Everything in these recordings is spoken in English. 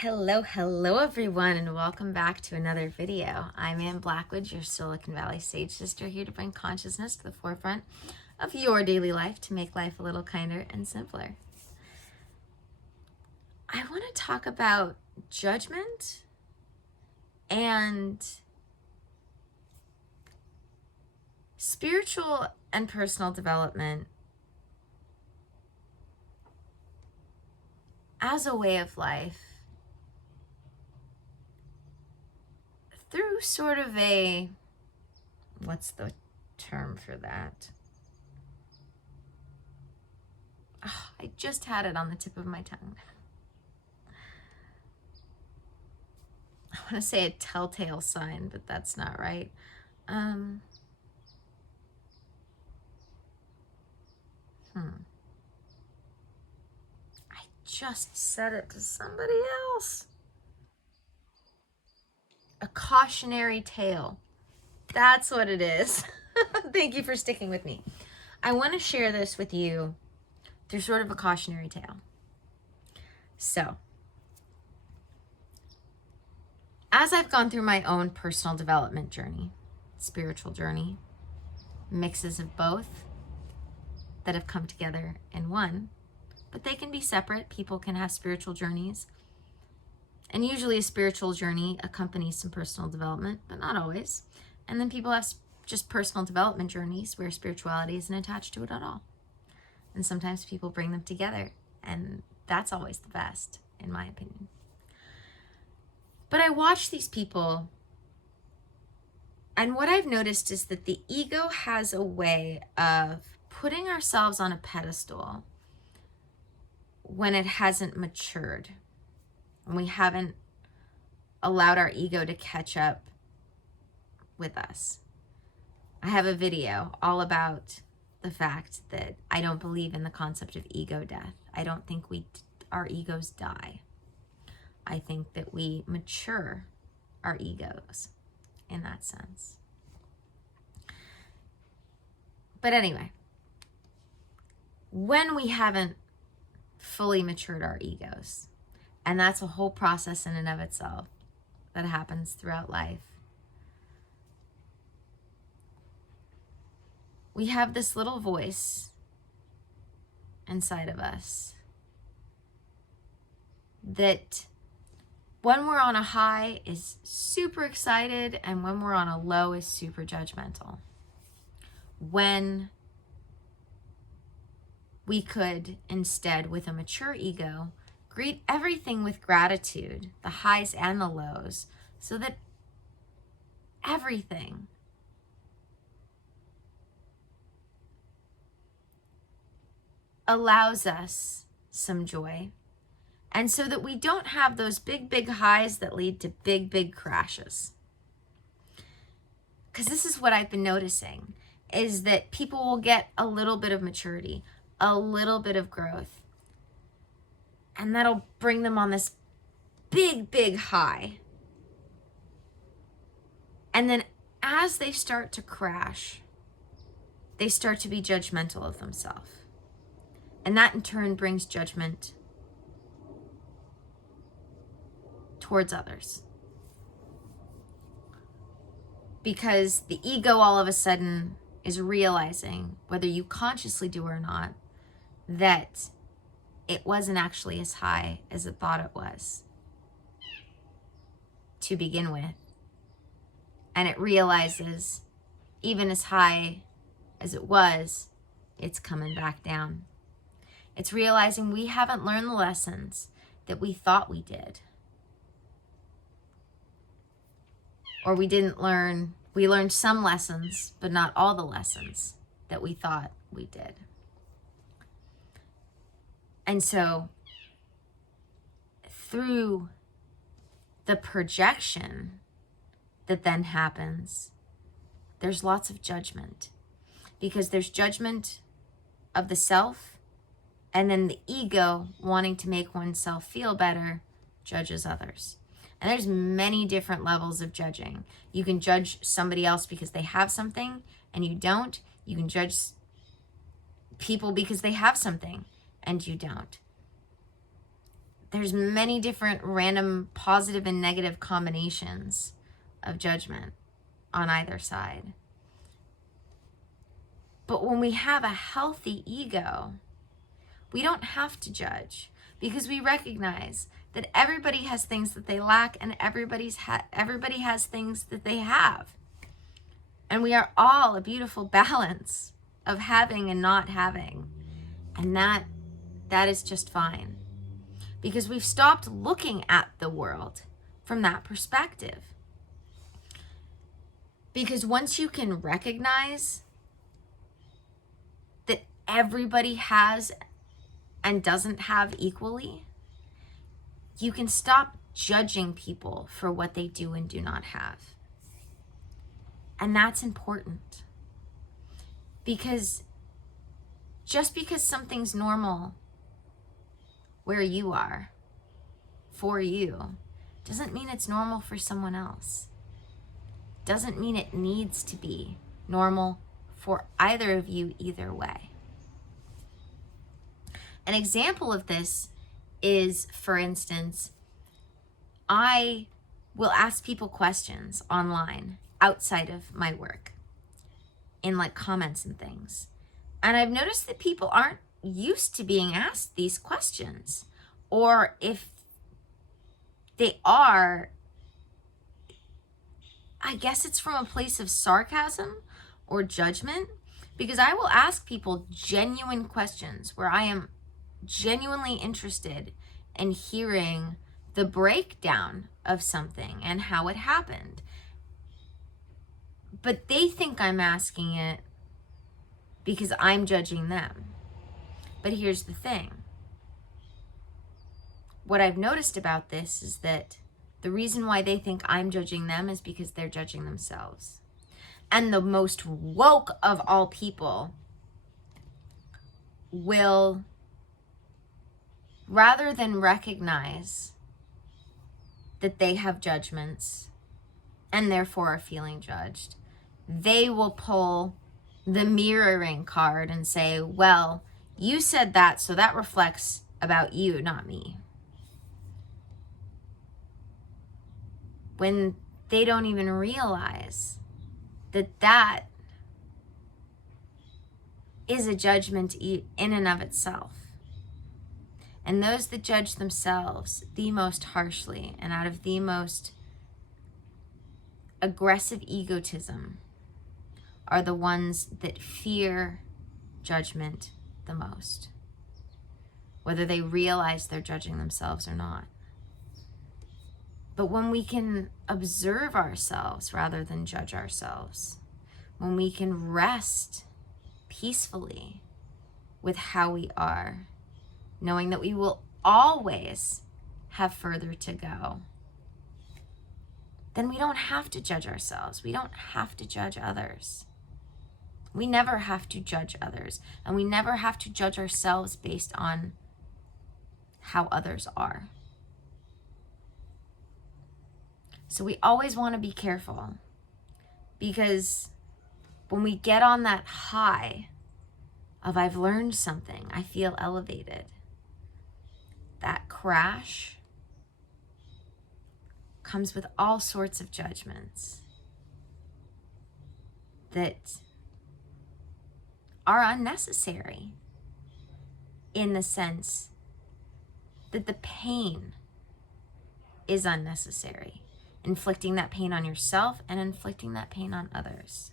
Hello everyone, and welcome back to another video. I'm Ann Blackwood, your Silicon Valley Sage Sister, here to bring consciousness to the forefront of your daily life to make life a little kinder and simpler. I want to talk about judgment and spiritual and personal development as a way of life through sort of what's the term for that? Oh, I just had it on the tip of my tongue. I want to say a telltale sign, but that's not right. I just said it to somebody else. A cautionary tale. That's what it is. Thank you for sticking with me. I want to share this with you through sort of a cautionary tale. So, as I've gone through my own personal development journey, spiritual journey, mixes of both that have come together in one, but they can be separate. People can have spiritual journeys. And usually a spiritual journey accompanies some personal development, but not always. And then people have just personal development journeys where spirituality isn't attached to it at all. And sometimes people bring them together, and that's always the best, in my opinion. But I watch these people, and what I've noticed is that the ego has a way of putting ourselves on a pedestal when it hasn't matured. And we haven't allowed our ego to catch up with us. I have a video all about the fact that I don't believe in the concept of ego death. I don't think our egos die. I think that we mature our egos in that sense. But anyway, when we haven't fully matured our egos, and that's a whole process in and of itself that happens throughout life, we have this little voice inside of us that when we're on a high is super excited, and when we're on a low is super judgmental. When we could instead, with a mature ego, greet everything with gratitude, the highs and the lows, so that everything allows us some joy, and so that we don't have those big highs that lead to big crashes. Because this is what I've been noticing, is that people will get a little bit of maturity, a little bit of growth, and that'll bring them on this big high. And then as they start to crash, they start to be judgmental of themselves. And that in turn brings judgment towards others. Because the ego all of a sudden is realizing, whether you consciously do or not, that it wasn't actually as high as it thought it was to begin with. And it realizes, even as high as it was, it's coming back down. It's realizing we haven't learned the lessons that we thought we did. Or we learned some lessons, but not all the lessons that we thought we did. And so, through the projection that then happens, there's lots of judgment. Because there's judgment of the self, and then the ego, wanting to make oneself feel better, judges others. And there's many different levels of judging. You can judge somebody else because they have something and you don't. You can judge people because they have something and you don't. there's many different random positive and negative combinations of judgment on either side. But when we have a healthy ego, we don't have to judge, because we recognize that everybody has things that they lack and everybody has things that they have. And we are all a beautiful balance of having and not having. And that is just fine, because we've stopped looking at the world from that perspective. Because once you can recognize that everybody has and doesn't have equally, you can stop judging people for what they do and do not have. And that's important, because just because something's normal where you are, for you, doesn't mean it's normal for someone else. Doesn't mean it needs to be normal for either of you either way. An example of this is, for instance, I will ask people questions online outside of my work in like comments and things. And I've noticed that people aren't used to being asked these questions. Or if they are, I guess it's from a place of sarcasm or judgment, because I will ask people genuine questions where I am genuinely interested in hearing the breakdown of something and how it happened. But they think I'm asking it because I'm judging them. But here's the thing. What I've noticed about this is that the reason why they think I'm judging them is because they're judging themselves. And the most woke of all people will, rather than recognize that they have judgments and therefore are feeling judged, they will pull the mirroring card and say, well, you said that, so that reflects about you, not me. When they don't even realize that that is a judgment in and of itself. And those that judge themselves the most harshly and out of the most aggressive egotism are the ones that fear judgment the most, whether they realize they're judging themselves or not. But when we can observe ourselves rather than judge ourselves, when we can rest peacefully with how we are, knowing that we will always have further to go, then we don't have to judge ourselves. We don't have to judge others. We never have to judge others, and we never have to judge ourselves based on how others are. So we always want to be careful, because when we get on that high of I've learned something, I feel elevated, that crash comes with all sorts of judgments that are unnecessary, in the sense that the pain is unnecessary. Inflicting that pain on yourself and inflicting that pain on others.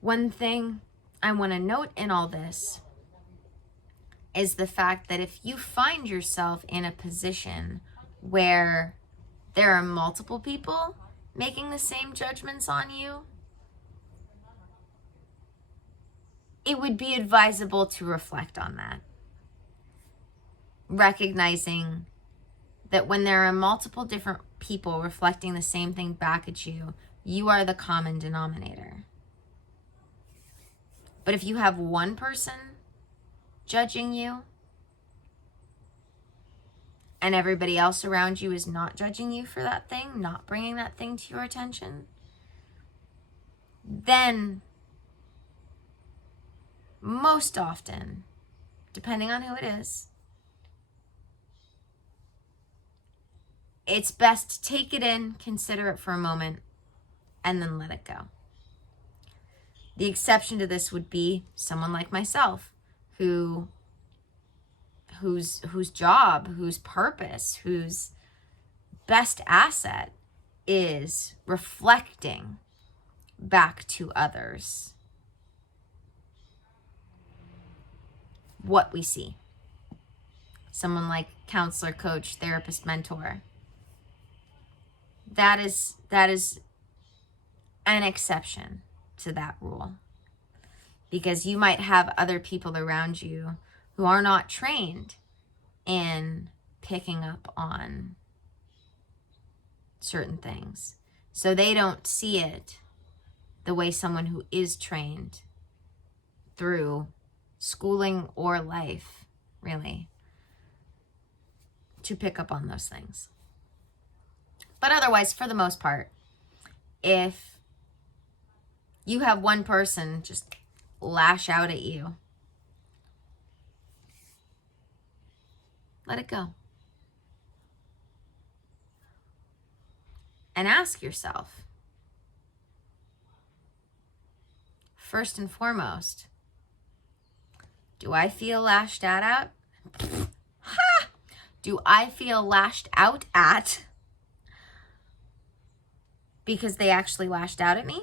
One thing I want to note in all this is the fact that if you find yourself in a position where there are multiple people making the same judgments on you, it would be advisable to reflect on that. Recognizing that when there are multiple different people reflecting the same thing back at you, you are the common denominator. But if you have one person judging you and everybody else around you is not judging you for that thing, not bringing that thing to your attention, then most often, depending on who it is, it's best to take it in, consider it for a moment, and then let it go. The exception to this would be someone like myself, whose job, whose purpose, whose best asset is reflecting back to others what we see. Someone like counselor, coach, therapist, mentor. That is an exception to that rule, because you might have other people around you who are not trained in picking up on certain things, so they don't see it the way someone who is trained through schooling or life, really, to pick up on those things. But otherwise, for the most part, if you have one person just lash out at you, let it go. And ask yourself, first and foremost, do I feel lashed out? Ha! Do I feel lashed out at because they actually lashed out at me?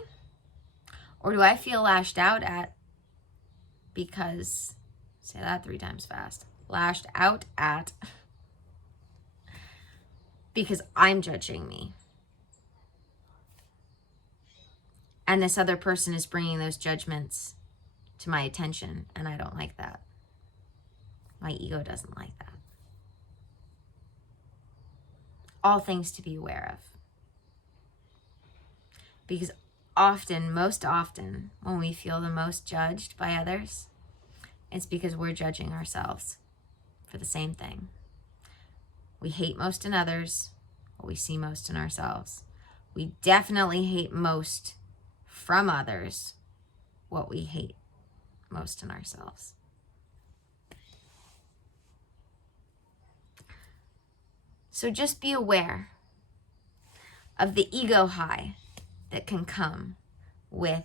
Or do I feel lashed out at because, say that 3 times fast, lashed out at because I'm judging me? And this other person is bringing those judgments to my attention, and I don't like that. My ego doesn't like that. All things to be aware of. Because often, most often, when we feel the most judged by others, it's because we're judging ourselves for the same thing. We hate most in others what we see most in ourselves. We definitely hate most from others what we hate most in ourselves. So just be aware of the ego high that can come with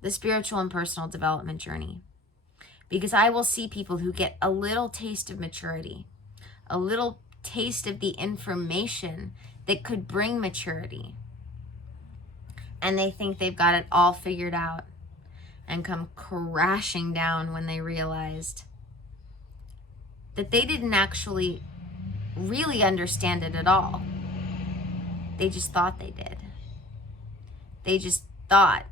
the spiritual and personal development journey. Because I will see people who get a little taste of maturity, a little taste of the information that could bring maturity, and they think they've got it all figured out, and come crashing down when they realized that they didn't actually really understand it at all. They just thought they did. They just thought,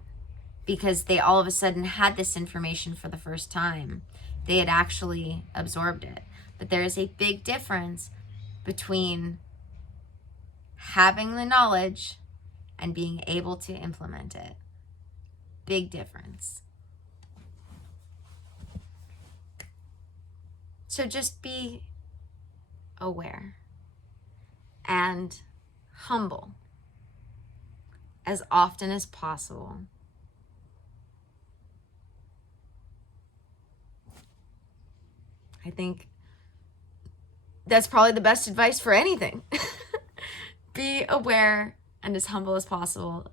because they all of a sudden had this information for the first time, they had actually absorbed it. But there is a big difference between having the knowledge and being able to implement it. Big difference. So just be aware and humble as often as possible. I think that's probably the best advice for anything. Be aware and as humble as possible,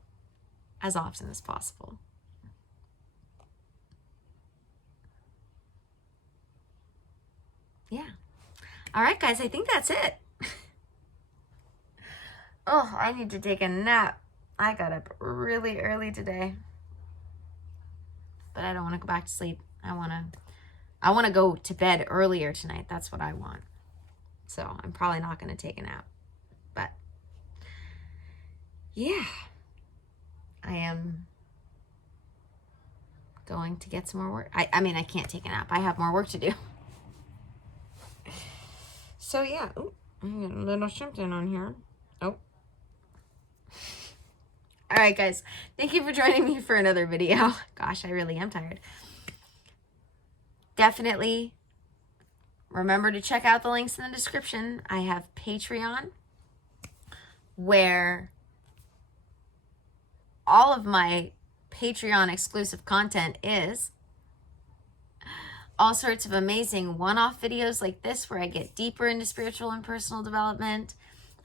as often as possible. Yeah. All right, guys, I think that's it. Oh, I need to take a nap. I got up really early today. But I don't want to go back to sleep. I want to go to bed earlier tonight. That's what I want. So I'm probably not going to take a nap. But yeah, I am going to get some more work. I mean, I can't take a nap. I have more work to do. So yeah, ooh, I got a little something on here. Oh. All right, guys. Thank you for joining me for another video. Gosh, I really am tired. Definitely remember to check out the links in the description. I have Patreon, where all of my Patreon exclusive content is all sorts of amazing one-off videos like this where I get deeper into spiritual and personal development.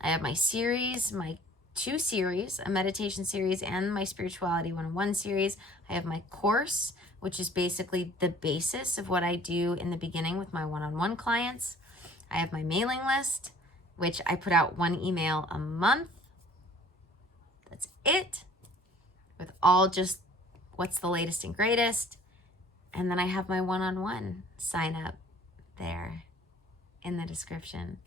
I have my series, my 2 series, a meditation series and my spirituality 101 series. I have my course, which is basically the basis of what I do in the beginning with my one-on-one clients. I have my mailing list, which I put out 1 email a month. That's it, with all just what's the latest and greatest. And then I have my one-on-one sign up there in the description,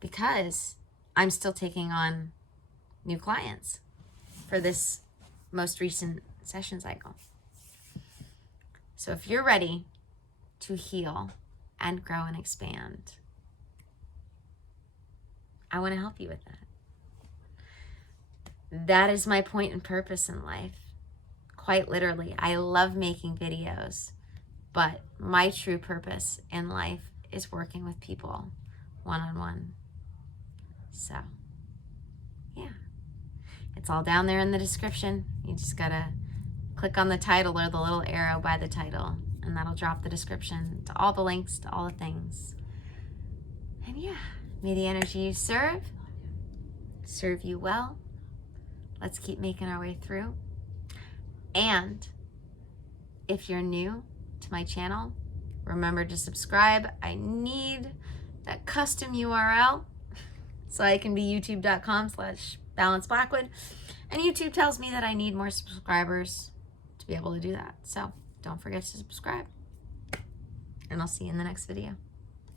because I'm still taking on new clients for this most recent session cycle. So if you're ready to heal and grow and expand, I want to help you with that. That is my point and purpose in life. Quite literally, I love making videos, but my true purpose in life is working with people one-on-one. So, yeah, it's all down there in the description. You just gotta click on the title or the little arrow by the title, and that'll drop the description to all the links to all the things. And yeah, may the energy you serve you well. Let's keep making our way through. And if you're new to my channel, remember to subscribe. I need that custom URL so I can be youtube.com/balancedblackwood. And YouTube tells me that I need more subscribers to be able to do that. So don't forget to subscribe. And I'll see you in the next video.